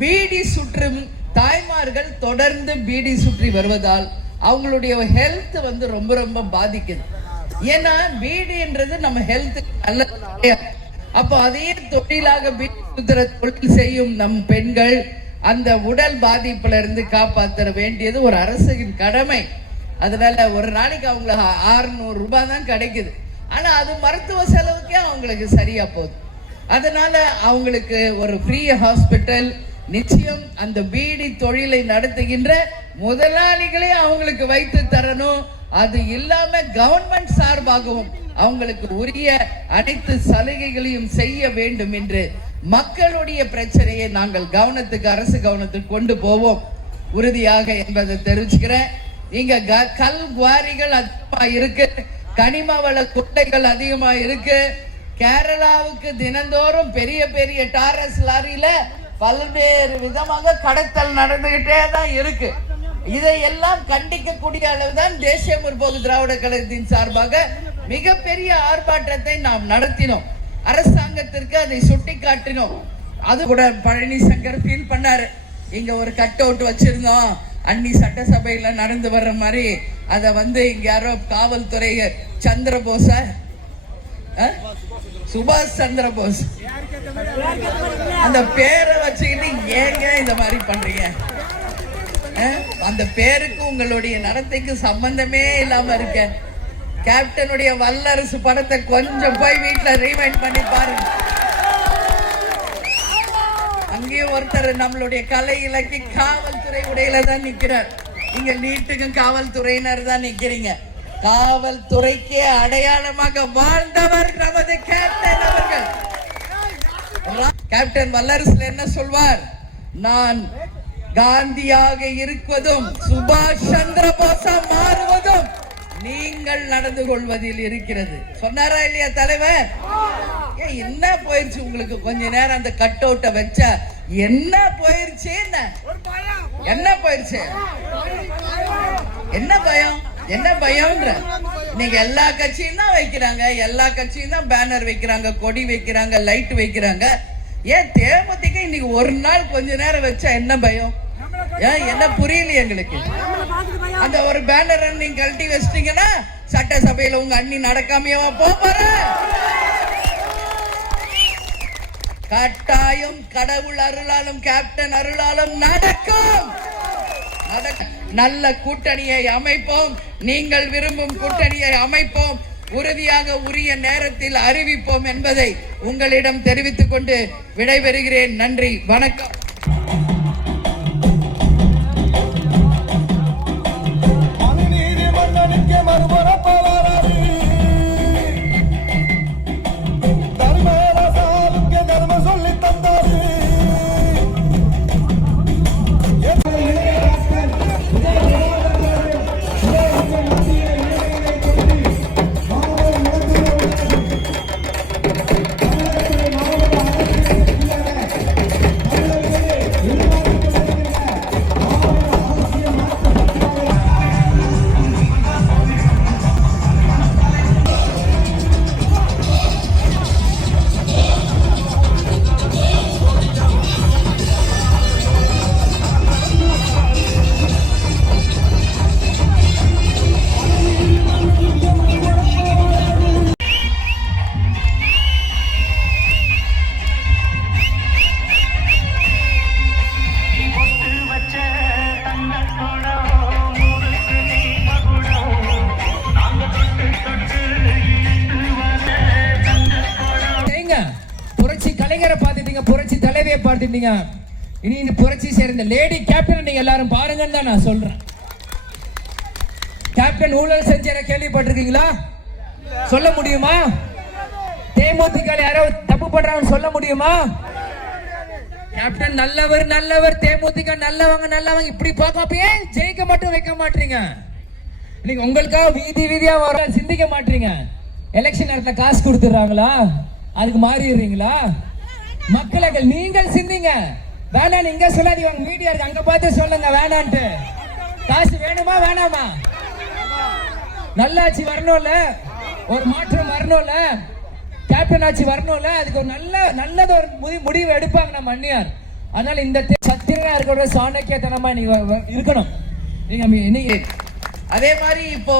PT சுற்றும் தாய்மார்கள் தொடர்ந்து பீடி சுற்றி வருவதால் அவங்களுடைய ஹெல்த் ரொம்ப ரொம்ப பாதிக்குது. ஏன்னா பீடின்றது நம்ம ஹெல்த் நல்ல. அப்போ அதையே தொழிலாக பீடி சுத்துற தொழில் செய்யும் நம் பெண்கள் அந்த உடல் பாதிப்புல இருந்து காப்பாற்ற வேண்டியது ஒரு அரசின் கடமை. அதனால ஒரு நாளைக்கு அவங்களுக்கு 600 ரூபாய் தான் கிடைக்குது. ஆனா அது மருத்துவ செலவுக்கே அவங்களுக்கு சரியா போகுது. அதனால அவங்களுக்கு ஒரு ஃப்ரீ ஹாஸ்பிட்டல் நிச்சயம் அந்த பீடி தொழிலை நடத்துகின்ற முதலாளிகளே அவங்களுக்கு வைத்து தரணும். அது இல்லாம கவர்மெண்ட் சார்பாகவும் அவங்களுக்கு உரிய அனைத்து சலுகைகளையும் செய்ய வேண்டும் என்று மக்களுடைய பிரச்சனையை நாங்கள் கவனத்துக்கு அரசு கவனத்துக்கு கொண்டு போவோம் உறுதியாக என்பதை தெரிவிச்சுக்கிறேன். இங்க கல் குவாரிகள் அதிகமா இருக்கு, கனிம வள குட்டைகள் அதிகமா இருக்கு. கேரளாவுக்கு தினந்தோறும் பெரிய பெரிய டாரஸ் லாரியில பல்வேறு விதமாக கடத்தல் நடந்துகிட்டே தான் இருக்கு. இதையெல்லாம் கண்டிக்கக்கூடிய அளவுதான் தேசிய முற்போக்கு திராவிட கழகத்தின் சார்பாக மிகப்பெரிய ஆர்ப்பாட்டத்தை நாம் நடத்தினோம். அரசாங்கத்திற்கு அதை சுட்டி காட்டினோம். அது கூட பழனி சங்கர் ஃபீல் பண்ணாரு. இங்க ஒரு கட் அவுட் வச்சிருந்தோம், அன்னி சட்டசபையில நடந்து வர்ற மாதிரி. அத இங்க யாரோ காவல்துறை சந்திரபோஸ சுபாஷ் சந்திர போஸ் அந்த பேரை வச்சுக்கிட்டு ஏங்க இந்த மாதிரி பண்றீங்க? அந்த பேருக்கு உங்களுடைய நடத்தைக்கு சம்பந்தமே இல்லாம இருக்க. கேப்டனுடைய வல்லரசு படத்தை கொஞ்சம் போய் வீட்டுல ரீவைண்ட் பண்ணி பாருங்க. அங்கேயும் ஒருத்தர் நம்மளுடைய கலை இலக்கி காவல்துறை உடையில தான் நிக்கிறார். இங்க நீட்டுக்கும் காவல்துறையினர் தான் நிக்கிறீங்க. காவல்துறைக்கே அடையாளமாக வாழ்ந்தவர் நமது கேப்டன் அவர்கள். கேப்டன் வல்லரசுல என்ன சொல்வார்? நான் காந்தியாக இருப்பதும் சுபாஷ் சந்திர போஸா மாறுவதும் நீங்கள் நடந்து கொள்வதில் இருக்கிறது சொன்னாரா இல்லையா தலைவர்? என்ன போயிருச்சு உங்களுக்கு? கொஞ்ச நேரம் அந்த கட் அவுட்ட வச்ச என்ன போயிருச்சு? என்ன போயிருச்சு? என்ன பயம்? என்ன பயம்ன்ற? நீங்க எல்லா கட்சியும் தான் வைக்கிறாங்க, எல்லா கட்சியும் தான் பேனர் வைக்கிறாங்க, கொடி வைக்கிறாங்க, லைட் வைக்கிறாங்க. ஏன் தேமுதிக இன்னைக்கு ஒரு நாள் கொஞ்ச நேரம் வச்சா என்ன பயம்? என்ன புரியல எங்களுக்கு. அந்த ஒரு பேனர் நீங்க கழட்டி வச்சிட்டீங்கன்னா சட்டசபையில உங்க அண்ணி நடக்காமையவா போற? கட்டாயம் கடவுள் அருளாலும் கேப்டன் அருளாலும் நடக்கும். நல்ல கூட்டணியை அமைப்போம். நீங்கள் விரும்பும் கூட்டணியை அமைப்போம். உறுதியாக உரிய நேரத்தில் அறிவிப்போம் என்பதை உங்களிடம் தெரிவித்துக் கொண்டு விடைபெறுகிறேன். நன்றி, வணக்கம். புரட்சி தலைவியை பார்த்துட்டீங்க. இனி இந்த புரட்சி சேர்ந்த லேடி கேப்டன் நீங்க எல்லாரும் பாருங்கன்னு தான் நான் சொல்றேன். கேப்டன் ஊழல் செஞ்ச கேள்விப்பட்டிருக்கீங்களா? சொல்ல முடியுமா? தேமுதிக யாரோ தப்பு பண்றாங்கன்னு சொல்ல முடியுமா? கேப்டன் நல்லவர் நல்லவர், தேமுதிக நல்லவங்க நல்லவங்க இப்படி பார்க்கப்பயே ஜெயிக்க மட்டும் வைக்க மாட்டீங்க. நீங்க உங்களுக்காக வீதி வீதியா வர சிந்திக்க மாட்டீங்க. எலெக்ஷன் நேரத்துல காசு கொடுத்துறாங்களா அதுக்கு மாறிடுறீங்களா? மக்களுக்கு நீங்கள் சிந்திங்க. வேணாம் நீங்க சொல்லாதீங்க, உங்க மீடியா இருக்கு அங்க பார்த்து சொல்லுங்க வேணான்ட்டு. காசு வேணுமா வேணாமா? நல்லாட்சி வரணும்ல, ஒரு மாற்றம் வரணும்ல, கேப்டன் ஆட்சி வரணும்ல. அதுக்கு ஒரு நல்லது ஒரு முடிவு எடுப்பாங்க நம்ம அண்ணியார். அதனால இந்த சத்திரனா இருக்கிற சாணக்கியத்தனமா நீங்க இருக்கணும். நீங்க அதே மாதிரி இப்போ